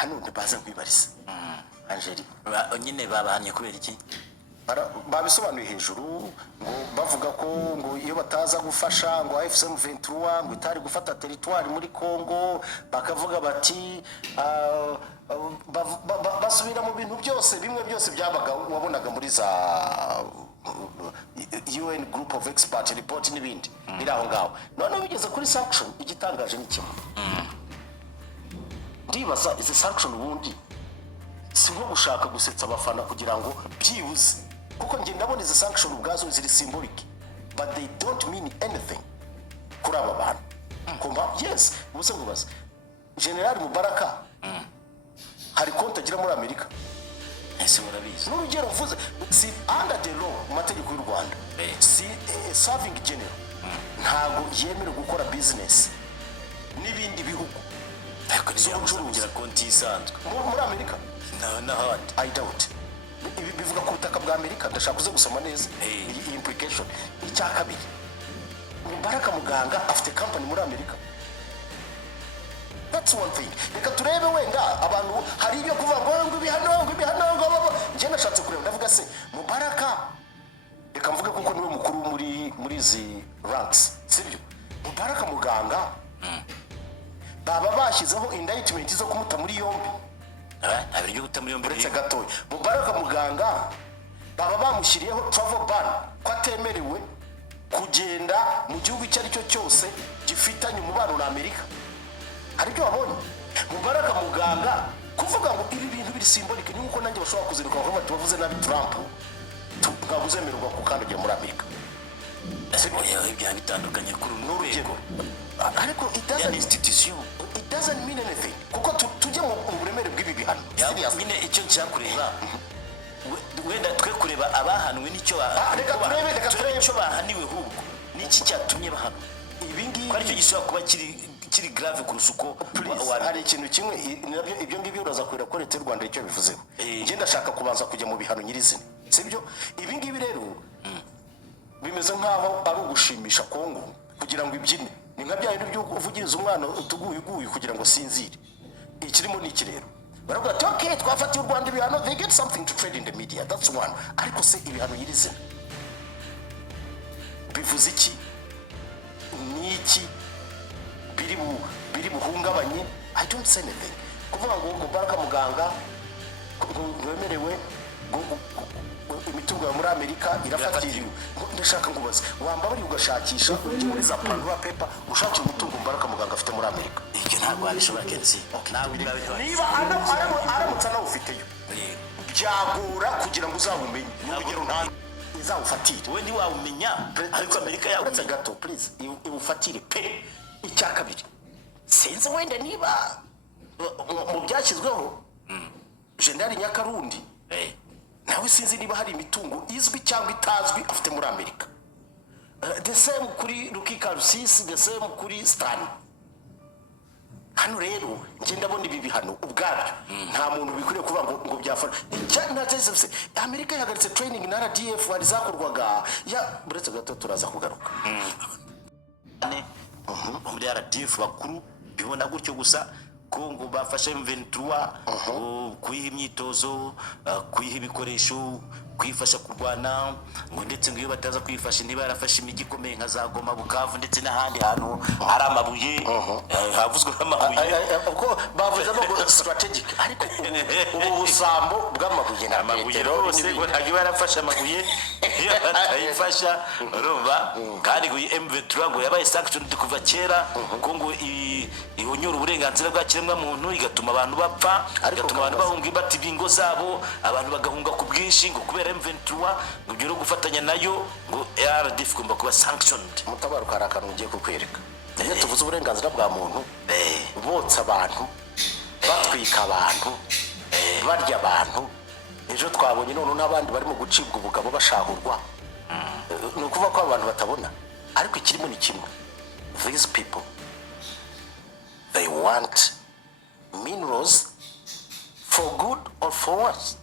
hano ndabaza kwibariza Angeli nyine babahanye kubera iki babisobanuye hejuru ngo bavuga ko ngo iyo bataza gufasha ngo AFCM 23 ngo itari gufata territoire muri Congo bakavuga bati basubira mu bintu byose bimwe byose byabaga wabonaga muri za UN group of expert report n'ibindi biraho ngaho none bigeze kuri sanction igitangaje ni kimwe ndibaza izi sanction ubundi si nko gushaka gusetsa abafana kugira ngo byibuze kuko nge ndabona izi sanction ubwazo ziri symbolic but they don't mean anything kuri aba bantu kumva yes ubuse ngubaza General Mubaraka hari konti agira muri Amerika ese murabizi n'urugero mvuze si under the law mu mategeko y'u Rwanda si serving general ntago yemerewe gukora business n'ibindi bihugu ariko niyo konti isanzwe muri Amerika na hard I doubt bivuga ku butaka bwa Amerika ndashaka kuze gusoma neza iyi implication icyakabiri Mubaraka muganga afite company muri Amerika that's one thing reka turebe wenda abantu hari ibyo kuvuga ngo ibihano nje nashatse kureba ndavuga se Mubaraka reka mvuge kuko niwe mukuru muri zi ranks sibyo Mubaraka muganga baba bashyizeho indictment zo kumuta muri yombi abiryo guta muri yombi uretse gatoya Mubaraka muganga baba bamushyiriyeho travel ban ko atemerewe kugenda mu gihugu icyo ari cyo cyose gifitanye umubano na Amerika hari byo wabonye Mubaraka muganga kuvuga ngo ibi bintu biri symbolic ni uko nanjye bashobora kuziruka ngo bavuze nabi Trump tugabuzemerwa kukandagira muri Amerika ibyo bitandukanye kuri n'urugero ariko it doesn't mean anything kuko tujye mu buremere bw'ibi bihano nyine icyo cyakureba wenda twe kureba abahanwe n'icyo reka turebe icyo bahaniwe hubwo n'iki cyatumye bahana ibi ngibi ko aricyo gishobora kuba kiri grave kurusha uko hari ikintu kimwe nabyo ibyo ngibyo uraza kureba ko leta y'u Rwanda icyo bivuzeho nge ndashaka kubanza kujya mu bihano nyirizina sibyo ibi ngibi rero bimeze nkaho ari ugushimisha Kongo kugira ngo ibyine ni nka bya bintu byo uvugiriza umwana utuguye kugira ngo sinzire ikirimo n'iki rero baravuga ati okay twafatiye u Rwanda ibihano they get something to trade in the media that's one ariko se ibihano nyirizina bivuze iki niki biri buhungabanye I don't say anything kuvuga ngo Mubaraka muganga wemerewe imitungo ya muri Amerika irafatiriwe ndashaka ngubaza wambabari ugashakisha ujye muri za Pandora paper ushakira umutungo Mubaraka muganga afite muri Amerika icyo ntabwo abishobora kenshi niba aramutse anawufiteyo byagura kugira ngo uzawumenye n'urugero nta izawufatire we ntiwawumenya ariko Amerika uretse gato please iwufatire pe icyakabiri sinzi wenda niba mu byashyizweho General Nyakarundi nawe sinzi niba hari imitungo izwi cyangwa itazwi afite muri Amerika the same kuri Rukika Rusisi the same kuri Stan hano rero nje ndabona ibi bihano ubwabyo nta muntu bikwiriye kuvuga ngo byafara cyane nateze Amerika yahagaritse training na RDF wari zakorwaga ya buretse gato turaza kugaruka muri RDF bakuru bibona gutyo gusa Kongo bafashe M23 kuyiha imyitozo kuyiha ibikoresho kwifasha kurwana ngo ndetse ngo iyo bataza kwifasha niba yarafashe imigi ikomeye nka za Goma Bukavu ndetse n'ahandi hantu hari amabuye havuzwe amabuye uko bavuze ngo strategic ariko ubu busambo bw'amabuye na amabuye rwose ngo ntabwo yarafashe amabuye yifasha urumva kandi ngo M23 ngo yabaye sanction kuva kera Kongo ihonyura uburenganzira bwa kiremwa muntu igatuma abantu bapfa igatuma abantu bahunga bati bingo zabo abantu bagahunga ku bwinshi ngo kubera M23 ngo byo gufatanya nayo ngo RDF kumba kuba sanctioned Mutabaruka arakana ugiye kukwereka iyo tuvuze uburenganzira bwa muntu botsa abantu batwika abantu barya abantu ejo twabonye none n'abandi barimo gucibwa ubugabo bashahurwa no kuva ko abantu batabona ariko ikirimo ni kimwe these people they want minerals for good or for worse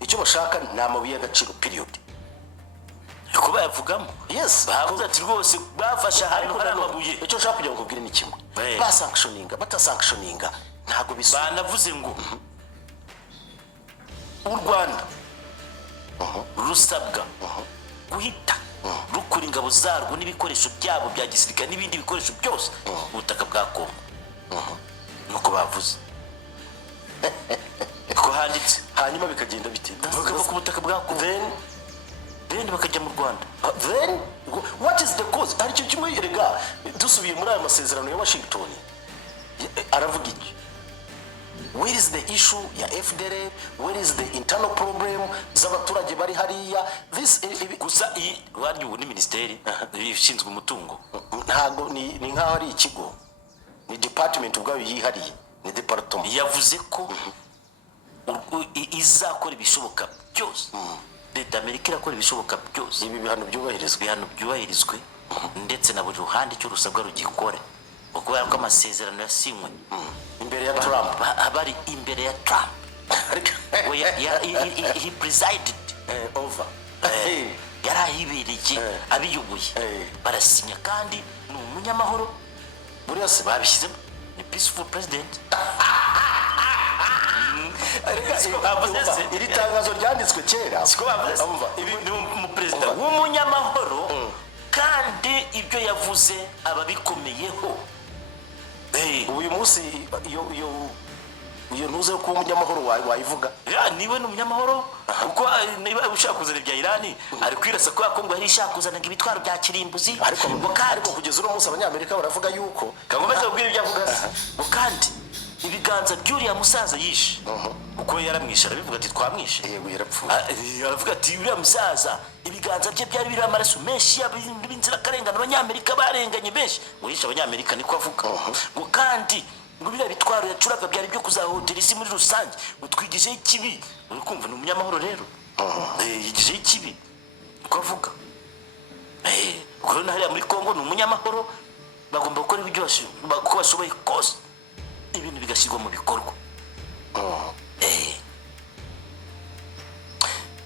icyo bashaka ni amabuye y'agaciro period ko bayavugamo yes bavuze ati rwose bafasha ahantu hari amabuye icyo nshaka kugira ngo ubwire ni kimwe ba sanctioninga bata sanctioninga ntago bisubira. banavuze ngo u Rwanda rusabwa guhita rukura ingabo zarwo n'ibikoresho byabo bya gisirikare n'ibindi bikoresho byose ubutaka bwa Kongo. Nuko bavuze ko handitse, hanyuma bikagenda bite? bakava ku butaka bwa Kongo then bakajya mu Rwanda. Then what is the cause? Hari cyo kimwe erega dusubiye muri aya masezerano ya Washington aravuga iki? Where is the issue ya FDL? Where is the internal problem z'abaturage bari hariya? This gusa wari ubu ni ministeri ishinzwe umutungo, ntago ni nkaho ari ikigo, ni department ubwayo yihariye, ni department. yavuze ko izakora ibishoboka byose, leta Amerika irakora ibishoboka byose ibi bihano byubahirizwe ndetse na buri ruhande icyo rusabwa rugikore, kubera ko amasezerano yasinywe imbere ya Trump, abari imbere ya Trump he presided over yarahibereye abiyoboye, barasinya kandi ni umunyamahoro, buri yose babishyizemo ni peaceful president. iri tangazo ryanditswe kera, ibi ni umuperezida w'umunyamahoro kandi ibyo yavuze ababikomeyeho. uyu munsi iyo ntuze kuba umunyamahoro wayivuga niwe ni umunyamahoro, kuko niba ushaka kuzana ibya Irani ari kwirasa ko Kongo yari ishaka kuzana ibitwaro bya kirimbuzi, ariko kugeza uno munsi abanyamerika baravuga yuko kagomeza kubwira ibyo avuga kandi ibiganza by'uriya musaza yishe, kuko yaramwishe arabivuga ati twamwishe, yego yarapfuye, aravuga ati uriya musaza ibiganza bye byari biri amaraso menshi y'inzirakarengane, abanyamerika barenganye benshi, wishe abanyamerika niko avuga ngo kandi ngo biriya bitwaro yacuraga byari byo kuzahotera isi muri rusange, utwigijeho ikibi. Uri kumva ni umunyamahoro rero, yigijeho ikibi niko avuga. Ubwo hariya muri Kongo ni umunyamahoro, bagomba gukora ibyo uko bashoboye kose ibintu bigashyirwa mu bikorwa.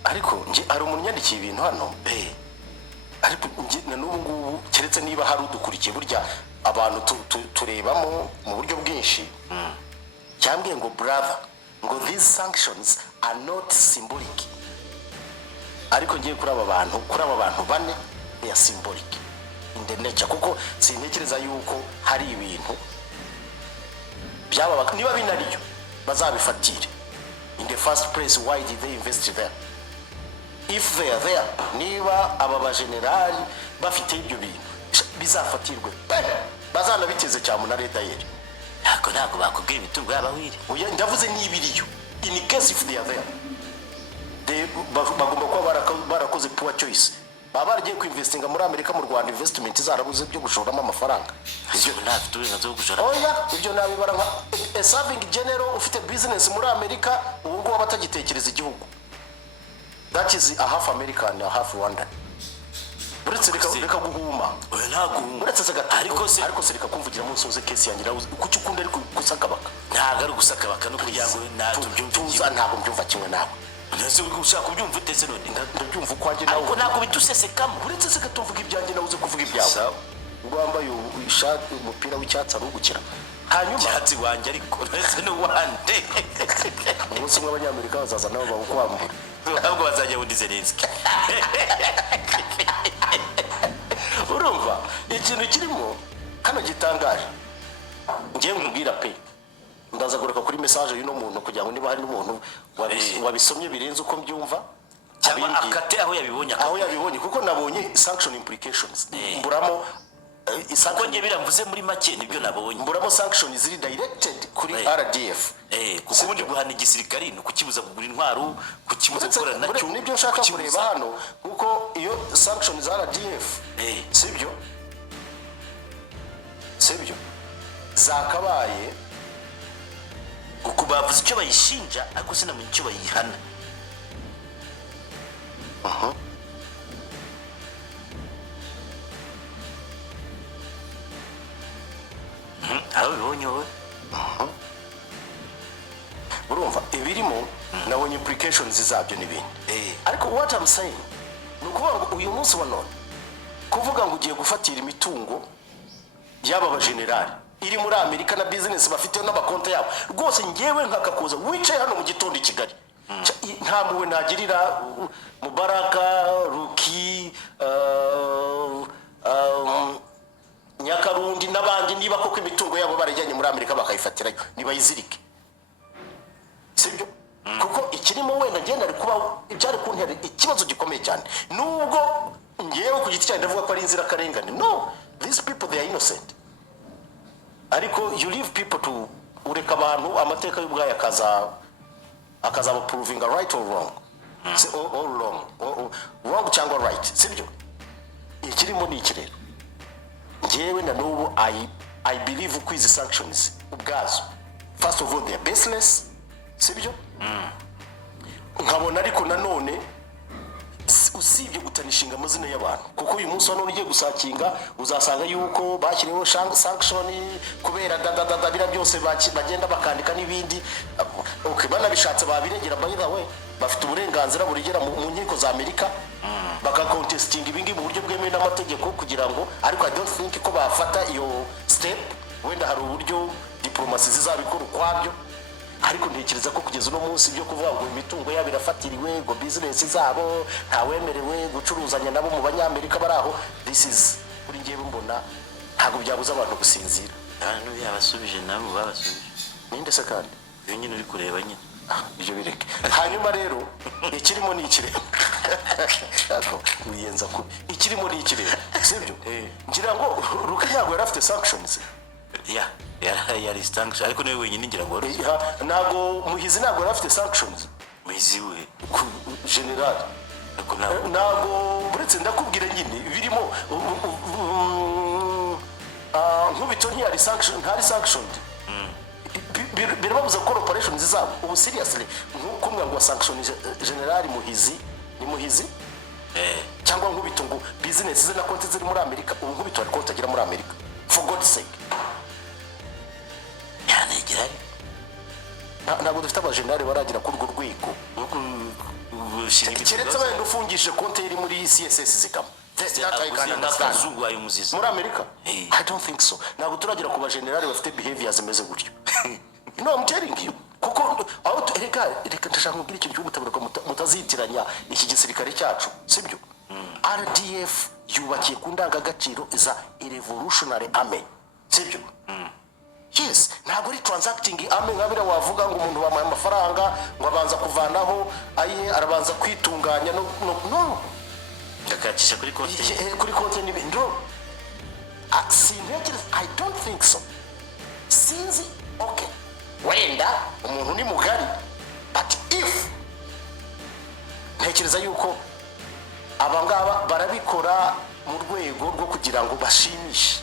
ariko nje hari umuntu yandikiye ibintu hano, ariko nje na n'ubu ngubu keretse niba hari udukurikiye, burya abantu turebamo mu buryo bwinshi, cyambwiye ngo brother, ngo these sanctions are not symbolic, ariko ngiye kuri aba bantu bane ya symbolic in the nature, kuko sintekereza yuko hari ibintu byaba niba binariyo bazabifatire. In the first place, why did they invest there? If they are there, niba aba bajenerali bafite ibyo bintu bizafatirwe, bazanabiteze cyane na leta yeri. Ntabwo bakubwira imitungo y'abahwiri. Oya, ndavuze n'ibiriyo. In case if they are there, bagomba kuba barakoze poor choice. Baba baragiye kuinvestinga muri Amerika, mu Rwanda investment zarabuze byo gushoramo amafaranga. Ibyo ntafite uburenganzira bwo gushora. Oya, ibyo nabibara nka serving general ufite business muri Amerika, ubu ngo batagitekereza igihugu. That is a half American, a half Rwandan. Buretse reka guhuma. Oya ntaguhuma. Buretse sagata. Ariko reka kumvugira mu nsoze case yanjye nawe kuki ukunda ariko gusakabaka. Ntago ari gusakabaka no kugira ngo tubyumva, ntabwo mbyumva kimwe nawe. Ndetse ushaka kubyumva utese none ndabyumva ukwanjye nawe. Ariko ntabwo bitusesekamo. Buretse se gatuvuga ibyanjye nawe uze kuvuga ibyawe. Ubwo wambaye ishati umupira w'icyatsi ari ugukira. Hanyuma cyatsi wanjye ariko ndetse n'uwande. Umunsi umwe abanyamerika bazaza nabo bakwambura. Ntabwo bazajya wundi Zelensky. Urumva ikintu kirimo hano gitangaje, ngiye nkubwira pe, ndaza kureka kuri message y'uno muntu kugira ngo niba hari n'umuntu wabisomye birenze uko mbyumva, cyangwa akate aho yabibonye kuko nabonye sanction implications, mburamo isako nge biramvuze muri make nibyo nabonye, mburamo sanctions ziri directed kuri RDF. Kuko ubundi guhana igisirikari no kukibuza kugura intwaro, kukibuza gukora nacyo, nibyo nshaka kureba hano, kuko iyo sanctions za RDF sibyo zakabaye, kuko bavuze icyo bayishinja ariko sinamenye icyo bayihana. Aho bibonye wowe urumva ibirimo, nabonye implications zabyo n'ibindi. Ariko what I'm saying ni ukuvuga ngo uyu munsi wa none kuvuga ngo ugiye gufatira imitungo y'aba bajenerali iri muri Amerika na business bafite n'abakonte yabo rwose ngewe nkakakuza wicaye hano mu gitondo i Kigali nta muwe nagirira Mubaraka Ruki Nyakarundi n'abandi niba koko imitungo yabo barajyanye muri Amerika bakayifatirayo nibayizirike sibyo kuko ikirimo wenda ngenda ari kuba ibyari kuntera ikibazo gikomeye cyane nubwo ngewe ku giti cyane ndavuga ko ari inzira karengane no these people they are innocent ariko you leave people to ureka abantu amateka y'ubwayo akazaba proving a right or wrong or wrong cyangwa right sibyo ikirimo ni ikirero ngewe na n'ubu I believe ko izi sanctions ubwazo first of all they are baseless sibyo nkabona ariko nanone usibye gutanishinga amazina y'abantu kuko uyu munsi hano ugiye gusakinga uzasanga yuko bashyiriweho sanction kubera bira byose bagenda bakandika n'ibindi okay banabishatse babirengera by the way bafite uburenganzira burigera mu nkiko za Amerika bakakontestinga ibingi mu buryo bwemewe n'amategeko kugira ngo ariko I don't think ko bafata iyo step wenda hari uburyo diplomasi zizabikora kwabyo ariko ntekereza ko kugeza uno munsi byo kuvuga ngo imitungo yabo irafatiriwe ngo business zabo ntawemerewe gucuruzanya nabo mu banyamerika baraho this is kuri ngiye mbona ntago byabuza abantu gusinzira abantu byabasubije nabo babasubije ninde se kandi iyo nyine uri kureba nyine ibyo bireke hanyuma rero ikirimo ni ikirere ako uyenza ku ikirimo ni ikirere sibyo ngira ngo Rukinyago yarafite sanctions yari sanctions ariko niwe wenyine ngira ngo nago Muhizi nago yarafite sanctions Muhizi we general nago buretse ndakubwira nyine birimo nkubito ntiyari sanctioned birababuza gukora operations zabo ubu seriously nk'uko ngo sanction general Muhizi ni Muhizi cyangwa nkubito ngo business ze na konti ziri muri Amerika ubu nkubito ari konti agira muri Amerika for God's sake yanegira ntabwo dufite abajenerali baragira kuri urwo rwego keretse wenda ufungishije konti iri muri CSS zikama muri Amerika I don't think so ntabwo turagira ku bajenerali bafite behaviors zimeze gutyo no I'm telling you kuko aho reka ndashaka kubwira ikintu cy'ubutabaruka mutazitiranya iki gisirikare cyacu sibyo RDF yubakiye ku ndangagaciro za revolutionary army sibyo yes ntabwo ari transacting army nkabira wavuga ngo umuntu bamaye amafaranga ngo abanza kuvanaho aye arabanza kwitunganya no akakisha kuri konti n'ibindi I don't think so sinzi okay wenda umuntu ni mugari but if ntekereza yuko abangaba barabikora mu rwego rwo kugira ngo bashimishe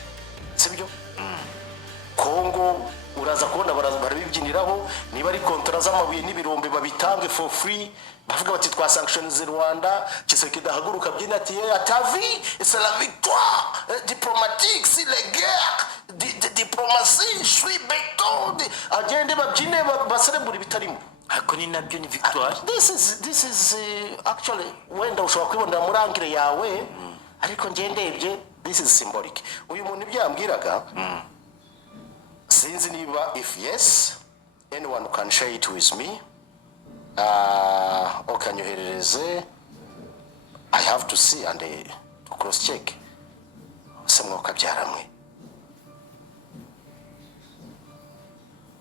sibyo Kongo uraza kubona barabibyiniraho niba ari kontra z'amabuye n'ibirombe babitange for free bavuga bati twa sanctions Rwanda Kisekedi haguruka byina ati atavi c'est la victoire diplomatique c'est la guerre diplomatie suis béton agende babyine baserebura bitarimo ako ni nabyo ni victoire this is actually wenda ushobora kwibonera muri angire yawe ariko ngendebye this is symbolic uyu muntu byambwiraga sinzi niba if yes anyone can share it with me okanyoherereze I have to see and to cross check se mwoka byaramwe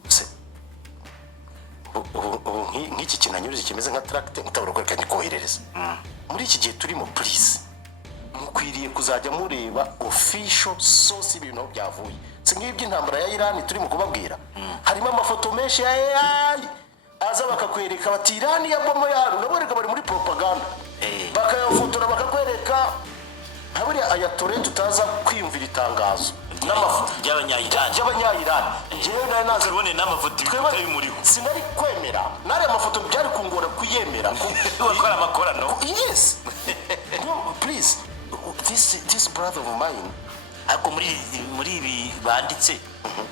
se nk'iki kinanyuze kimeze nka tractor mutabura kwerekanye koherereza muri iki gihe turimo please mukwiriye kuzajya mureba official source ibintu byavuye singibye intambara ya Iran turimo kubabwira harimo amafoto menshi ya AI aza bakakwereka bati Iran ya bomo yaro naboreka bari muri propaganda bakayafotora bakakwereka haburi ayatore tutaza kwiyumvira itangazo n'amafoto y'abanya-Iran jewe nayo nazibone n'amafoto bitari muriho sinari kwemera nari amafoto byari kungora kuyemera wakora amakorano yes no please this brother of mine ariko muri ibi banditse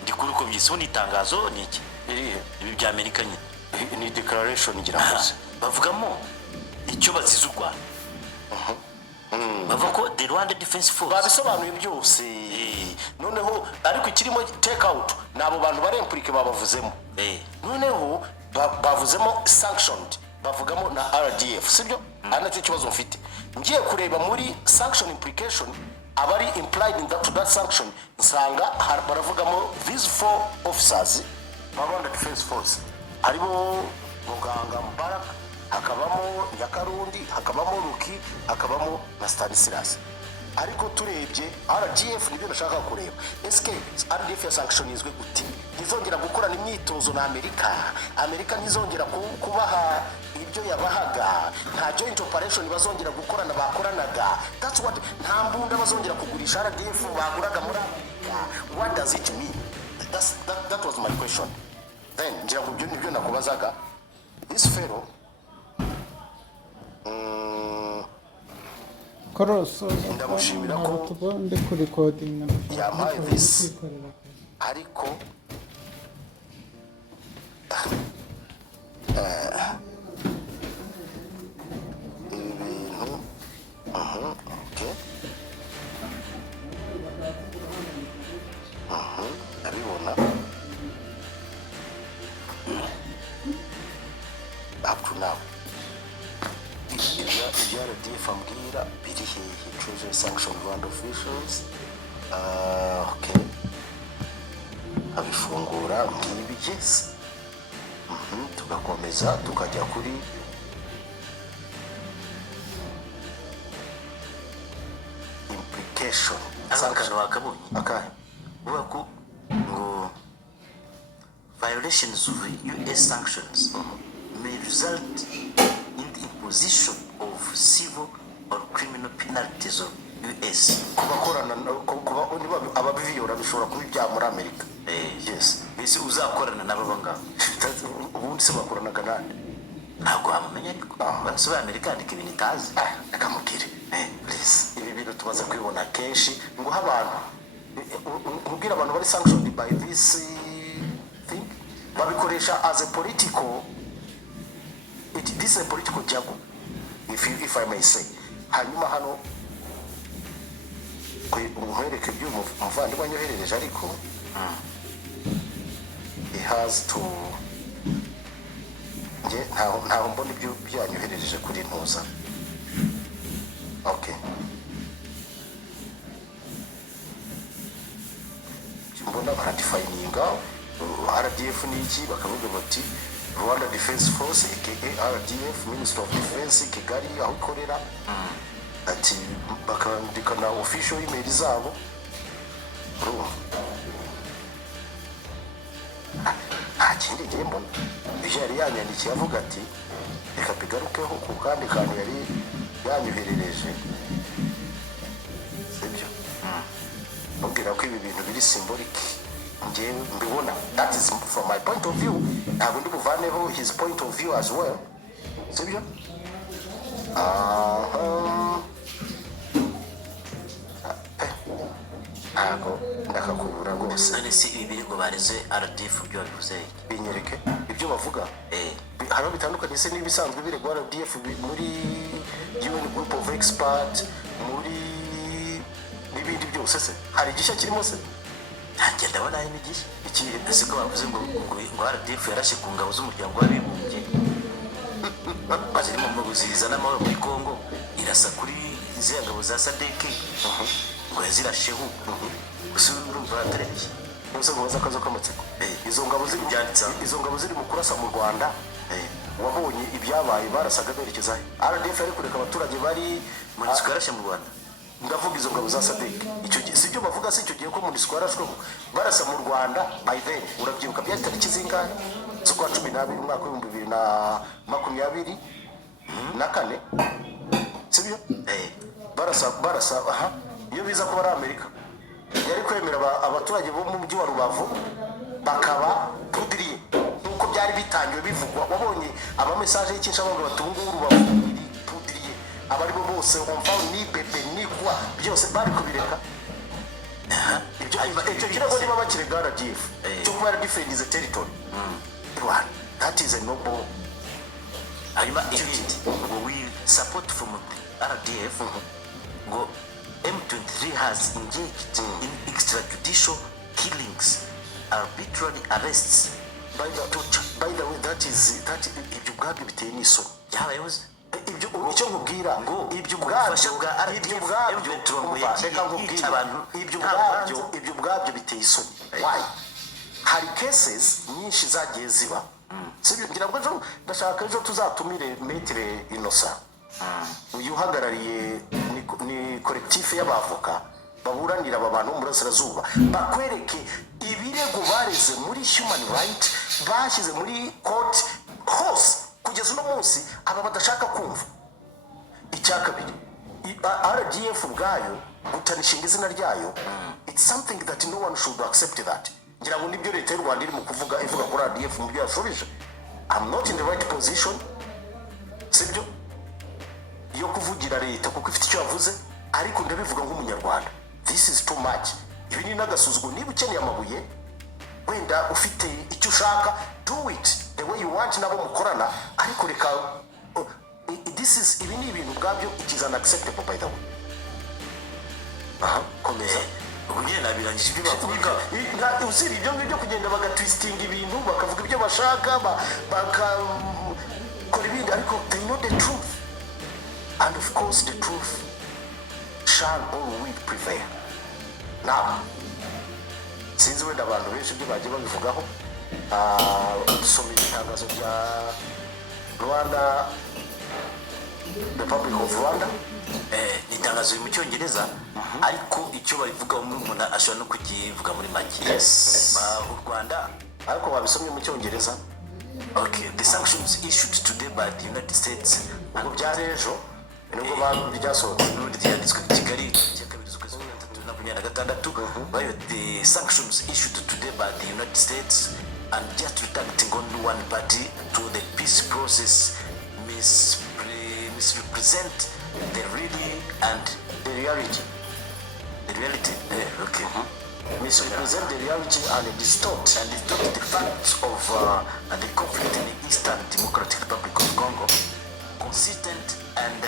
ndikuri uko byise ni itangazo ni iki ibi bya Amerika nyine ni declaration ngira ngo bavugamo icyo bazize u Rwanda bavuga ko the Rwanda Defense Force babisobanuye byose noneho ariko ikirimo take out nabo bantu bare implique babavuzemo noneho bavuzemo sanctioned bavugamo na RDF sibyo anacyo kibazo mfite ngiye kureba muri sanction implication abari implied in that sanction nsanga baravugamo these 4 officers Rwanda Defense Force aribo Muganga Mubarak hakabamo Nyakarundi hakabamo Ruki hakabamo na Stanislas ariko turebye RDF nibyo nashaka kureba eske RDF ya sanctionizwe gute ntizongera gukorana imyitozo na Amerika ntizongera kubaha ibyo yabahaga nta joint operation bazongera gukorana bakoranaga that's what nta mbunda bazongera kugurisha RDF baguraga muri what does it mean that was my question then ngira ngo nibyo nakubazaga this fellow ndamushimira ko ndi ku recording yampaye this ariko ibintu okay abibona up to now RDF ambwira biri hehe treasury sanction Rwanda officials okay abifungura ngibi yes tugakomeza tukajya kuri implication akantu wakabonye akahe uvuga ko ngo violations of US sanctions may result in the imposition of civil or criminal penalties of US kubakorana kuba ababiviyora bishobora kuba ibya muri Amerika yes bese uzakorana nabo bangabo ubundi se bakoranaga nande ntabwo amenya ariko basobanura Amerika ndike ibintu itazi akamubwire please ibi bintu tubaza kwibona kenshi ngo abantu ubwira abantu bari sanctioned by this thing babikoresha as a political this is a political juggle if I may say hanyuma hano nkwereke by'umuvandimwe anyoherereje ariko he has to ntaho mbona ibyo byanyoherereje kuri ntuza okay mbona baradifininga RDF ni iki bakavuga bati Rwanda Defense Force aka RDF Ministry of Defense Kigali aho ikorera ati bakandika na official email zabo kindi gihe mbona yari yanyandikiye avuga ati reka bigarukeho ku kandi kantu yari yanyoherereje sibyo mubwira ko ibi bintu biri symbolic ngewe mbibona that is from my point of view ntabwo ndi buvaneho his point of view as well sibyo ntabwo ndakakubura rwose none si ibi ngo bareze RDF byo bivuze binyereke ibyo bavuga hano bitandukanye se n'ibisanzwe biregwa RDF muri UN group of expert muri n'ibindi byose se hari igishya kirimo se ntange ndabona ari n'igishya ikihe ese ko bavuze ngo RDF yarashe ku ngabo z'umuryango w'abibumbye bazirimo mu guziza n'amahoro muri Kongo irasa kuri izi ngabo za SADC ngo yazirasheho gusa urumva atarebye ubuze ngo bazakazo kamatsiko izo ngabo ziri mu kurasa mu Rwanda wabonye ibyabaye barasaga berekeza RDF ari kureka abaturage bari mu giswarashe mu Rwanda ndavuga izo ngabo za SADC icyo sibyo bavuga se icyo gihe ko mu giswarashwe barasa mu Rwanda by then urabyibuka byari tariki zingahe zo kwa 12 umwaka wa 2024 sibyo barasa aha iyo biza ko bari Amerika yari kwemera abaturage bo mu mujyi wa Rubavu bakaba pudiriye nuko byari bitangiwe bivugwa wabonye aba message y'ikinsha bavuga batungu Rubavu pudiriye abari bo bose umva ni bebe ni kwa byose bari kubireka ibyo kirego niba bakirega RDF cyo kuba defend is a territory that is a noble hanyuma ibindi we support from RDF ngo M23 has engaged in extrajudicial killings, arbitrary arrests, by the way that ibyo ubwabyo biteye n'isoni byabayobozi ibyo icyo nkubwira ngo ibyo ubufasha ubwabyo bwa RDF ibyo ubwabyo biteye isoni. Why? Hari cases nyinshi zagiye ziba sibyo, ngira ngo ejo ndashaka ejo tuzatumire Maître Innocent uyu uhagarariye ni collectif y'abavoka baburanira aba bantu mu Burasirazuba, bakwereke ibirego bareze muri human right bashyize muri court hose kugeza uno munsi aba badashaka kumva. Icya kabiri, RDF ubwayo gutanishinga izina ryayo, it's something that no one should accept that. Ngira ngo nibyo leta y'u Rwanda iri mu kuvuga ivuga kuri RDF mu byo yashubije. I'm not in the right position sibyo yo kuvugira leta kuko ifite icyo yavuze, ariko ndabivuga nk'umunyarwanda. This is too much. Ibi ni n'agasuzuguro. Niba ukeneye amabuye wenda ufite icyo ushaka, do it the way you want nabo mukorana, ariko reka ibi ni ibintu ubwabyo it is unacceptable by the way. Komeza ubuye nabirangije ibyo bavuga usiri ibyo ngibyo kugenda bagatwistinga ibintu bakavuga ibyo bashaka bakakora ibindi, ariko they know the truth, and of course the truth shall always prevail. Now sinzi wenda abantu benshi ibyo bagiye babivugaho, dusoma itangazo rya Rwanda, Republic of Rwanda, ni itangazo mu cyongereza ariko icyo babivuga umuntu ashobora no kukivuga muri make. U Rwanda ariko babisomye mu cyongereza. Okay, the sanctions issued today by the United States ngo byarejo nubwo byasohotse n'ubundi byanditswe i Kigali cyakabiri z'ukwezi kwa gatatu na 2026. The sanctions issued today by the United States and just targeting only one party to the peace process misrepresent the reality. Okay. Misrepresent the reality and distort the facts of the conflict in the Eastern Democratic Republic of Congo, consistent and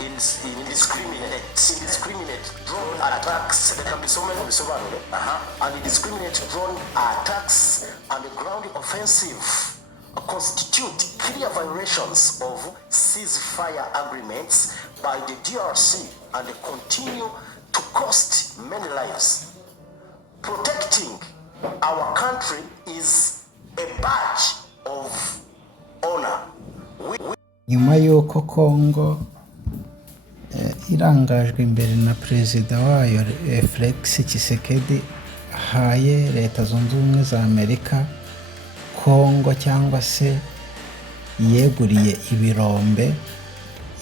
indiscriminate drone attacks. There can be so many and indiscriminate drone attacks and the ground offensive constitute clear violations of ceasefire agreements by the DRC and continue to cost many lives. Protecting our country is a badge of honor. Nyuma y'uko Kongo irangajwe imbere na perezida wayo Felix Tshisekedi ahaye Leta Zunze Ubumwe za Amerika Kongo cyangwa se yeguriye ibirombe,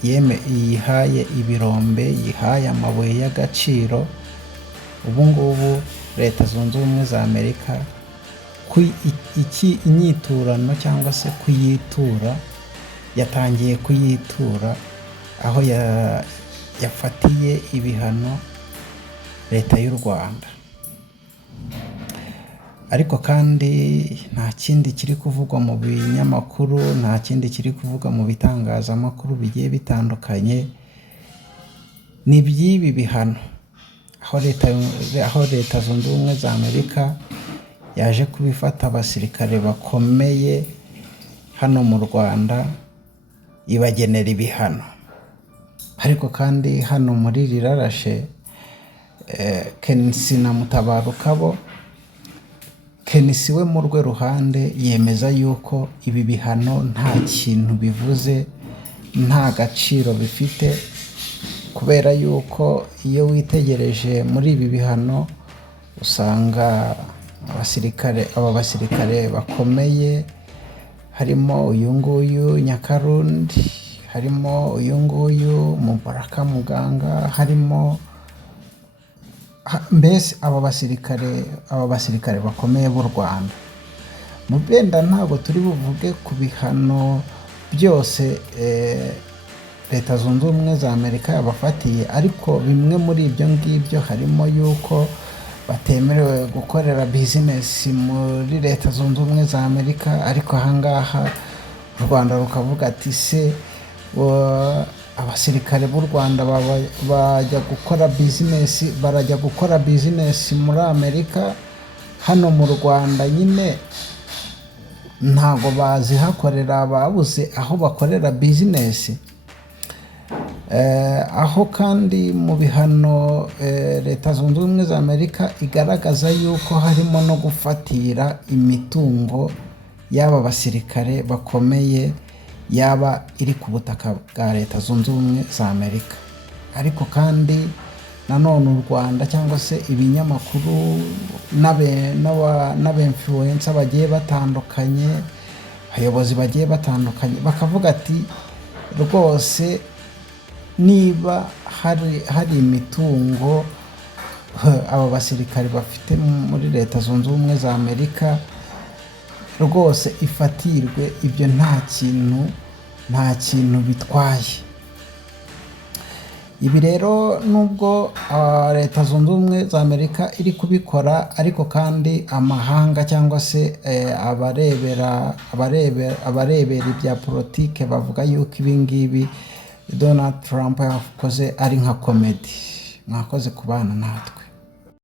yihaye ibirombe, yihaye amabuye y'agaciro. Ubu ngubu Leta Zunze Ubumwe za Amerika inyiturano cyangwa se kuyitura, yatangiye kuyitura aho yafatiye ibihano leta y'u Rwanda. Ariko kandi nta kindi kiri kuvugwa mu binyamakuru, nta kindi kiri kuvugwa mu bitangazamakuru bigiye bitandukanye ni by'ibi bihano, aho Leta Zunze Ubumwe za Amerika yaje kubifata abasirikare bakomeye hano mu Rwanda ibagenera ibihano. Ariko kandi hano muri rirarashe Kenisi na Mutabaruka bo, Kenisi we mu rwe ruhande yemeza yuko ibi bihano nta kintu bivuze, nta gaciro bifite, kubera yuko iyo witegereje muri ibi bihano usanga aba basirikare bakomeye, harimo uyu nguyu Nyakarundi, harimo uyu nguyu Mubaraka Muganga, harimo mbese aba basirikare bakomeye b'u Rwanda. Mu benda ntabwo turi buvuge ku bihano byose Leta Zunze Ubumwe za Amerika yabafatiye, ariko bimwe muri ibyo ngibyo harimo yuko batemerewe gukorera business muri Leta Zunze Ubumwe za Amerika. Ariko ahangaha u Rwanda rukavuga ati se abasirikare b'u Rwanda barajya gukora bizinesi muri Amerika, hano mu Rwanda nyine ntago bazihakorera, babuze aho bakorera bizinesi. Aho kandi mu bihano Leta Zunze Ubumwe za Amerika igaragaza yuko harimo no gufatira imitungo y'aba basirikare bakomeye yaba iri ku butaka bwa Leta Zunze Ubumwe za Amerika. Ariko kandi nanone u Rwanda cyangwa se ibinyamakuru n'abenfluencer bagiye batandukanye, abayobozi bagiye batandukanye bakavuga ati rwose niba hari imitungo aba basirikare bafite muri Leta Zunze Ubumwe za Amerika rwose ifatirwe, ibyo nta kintu bitwaye. Ibi rero nubwo Leta Zunze Ubumwe za Amerika iri kubikora, ariko kandi amahanga cyangwa se abarebera ibya politike bavuga yuko ibi ngibi Donald Trump yakoze ari nka komedi. Mwakoze kubana natwe.